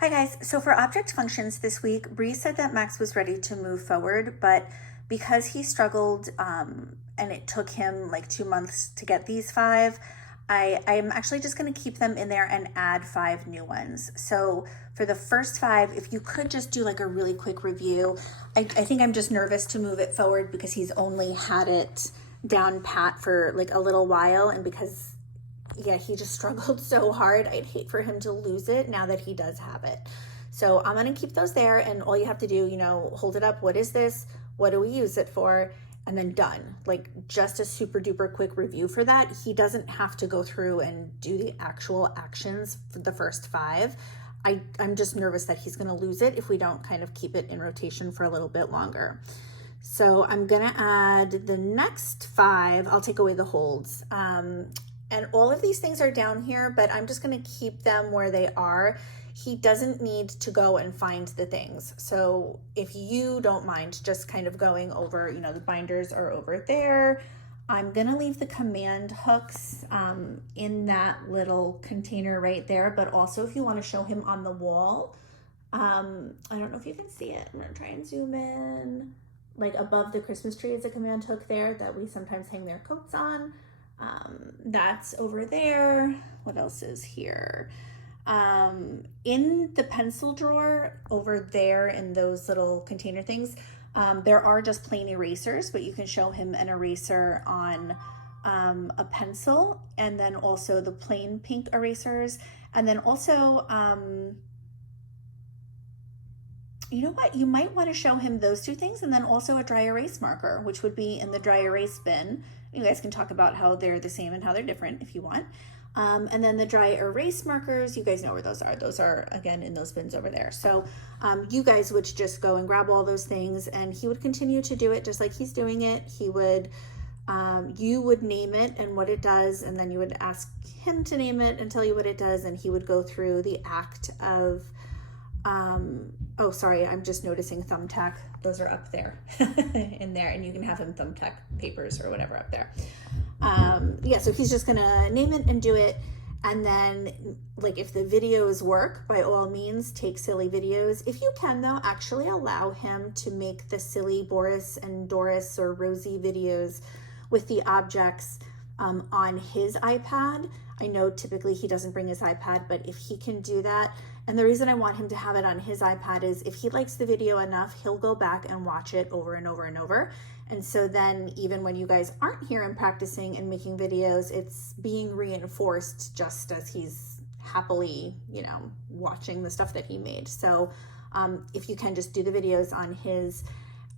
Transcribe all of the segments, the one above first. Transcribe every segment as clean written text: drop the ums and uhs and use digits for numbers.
Hi guys, so for object functions this week, Bree said that Max was ready to move forward, but because he struggled and it took him like 2 months to get these five, I'm actually just gonna keep them in there and add five new ones. So for the first five, if you could just do like a really quick review. I think I'm just nervous to move it forward because he's only had it down pat for like a little while, and because yeah, he just struggled so hard. I'd hate for him to lose it now that he does have it. So I'm going to keep those there, and all you have to do, hold it up. What is this? What do we use it for? And then done. Like just a super duper quick review for that. He doesn't have to go through and do the actual actions for the first five. I'm just nervous that he's going to lose it if we don't kind of keep it in rotation for a little bit longer. So I'm going to add the next five. I'll take away the holds. And all of these things are down here, but I'm just going to keep them where they are. He doesn't need to go and find the things. So if you don't mind just kind of going over, the binders are over there. I'm going to leave the command hooks in that little container right there. But also if you want to show him on the wall, I don't know if you can see it. I'm going to try and zoom in. Like above the Christmas tree is a command hook there that we sometimes hang their coats on. That's over there. What else is here? In the pencil drawer over there in those little container things, there are just plain erasers, but you can show him an eraser on a pencil, and then also the plain pink erasers, and then also you know what? You might want to show him those two things, and then also a dry erase marker, which would be in the dry erase bin. You guys can talk about how they're the same and how they're different if you want. And then the dry erase markers, you guys know where those are. Those are, again, in those bins over there. So you guys would just go and grab all those things, and he would continue to do it just like he's doing it. He would, you would name it and what it does, and then you would ask him to name it and tell you what it does, and he would go through the act of oh, sorry, I'm just noticing thumbtack. Those are up there in there, and you can have him thumbtack papers or whatever up there. Yeah, so he's just gonna name it and do it. And then like if the videos work, by all means, take silly videos. If you can though, actually allow him to make the silly Boris and Doris or Rosie videos with the objects on his iPad. I know typically he doesn't bring his iPad, but if he can do that, and the reason I want him to have it on his iPad is if he likes the video enough, he'll go back and watch it over and over and over. And so then even when you guys aren't here and practicing and making videos, it's being reinforced just as he's happily, watching the stuff that he made. So if you can just do the videos on his.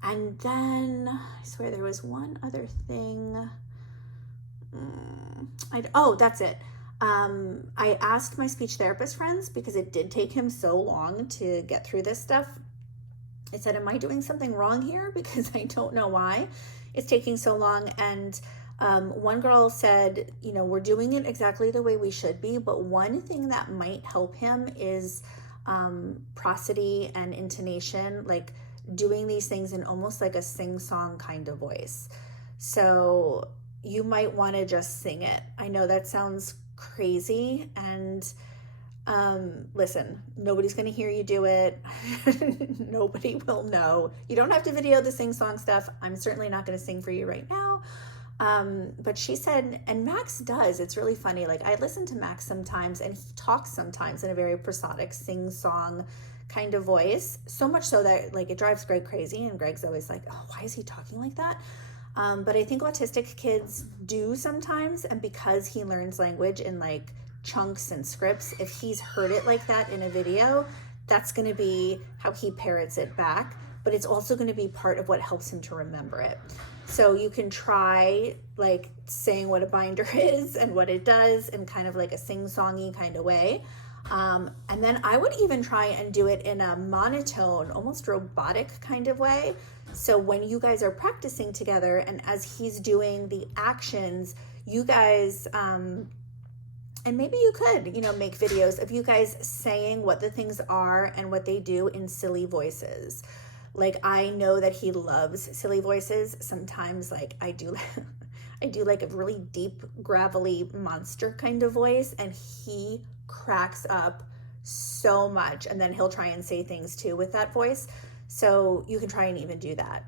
And then I swear there was one other thing. Oh, that's it. I asked my speech therapist friends, because it did take him so long to get through this stuff. I said, am I doing something wrong here? Because I don't know why it's taking so long. And one girl said, we're doing it exactly the way we should be, but one thing that might help him is prosody and intonation, like doing these things in almost like a sing-song kind of voice. So you might want to just sing it. I know that sounds crazy, and listen, nobody's going to hear you do it. Nobody will know. You don't have to video the sing-song stuff. I'm certainly not going to sing for you right now. But she said, and Max does, it's really funny. Like I listen to Max sometimes, and he talks sometimes in a very prosodic sing-song kind of voice, so much so that like it drives Greg crazy, and Greg's always like, oh, why is he talking like that? But I think autistic kids do sometimes, and because he learns language in like chunks and scripts, if he's heard it like that in a video, that's going to be how he parrots it back, but it's also going to be part of what helps him to remember it. So you can try like saying what a binder is and what it does in kind of like a sing-songy kind of way. And then I would even try and do it in a monotone, almost robotic kind of way. So when you guys are practicing together, and as he's doing the actions, you guys, and maybe you could, make videos of you guys saying what the things are and what they do in silly voices. Like I know that he loves silly voices. Sometimes like I do like a really deep, gravelly monster kind of voice, and he cracks up so much. And then he'll try and say things too with that voice. So you can try and even do that.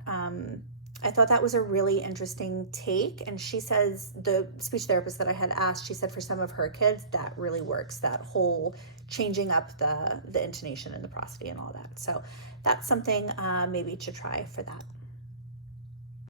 I thought that was a really interesting take. And she says, the speech therapist that I had asked, she said for some of her kids, that really works, that whole changing up the intonation and the prosody and all that. So that's something maybe to try for that.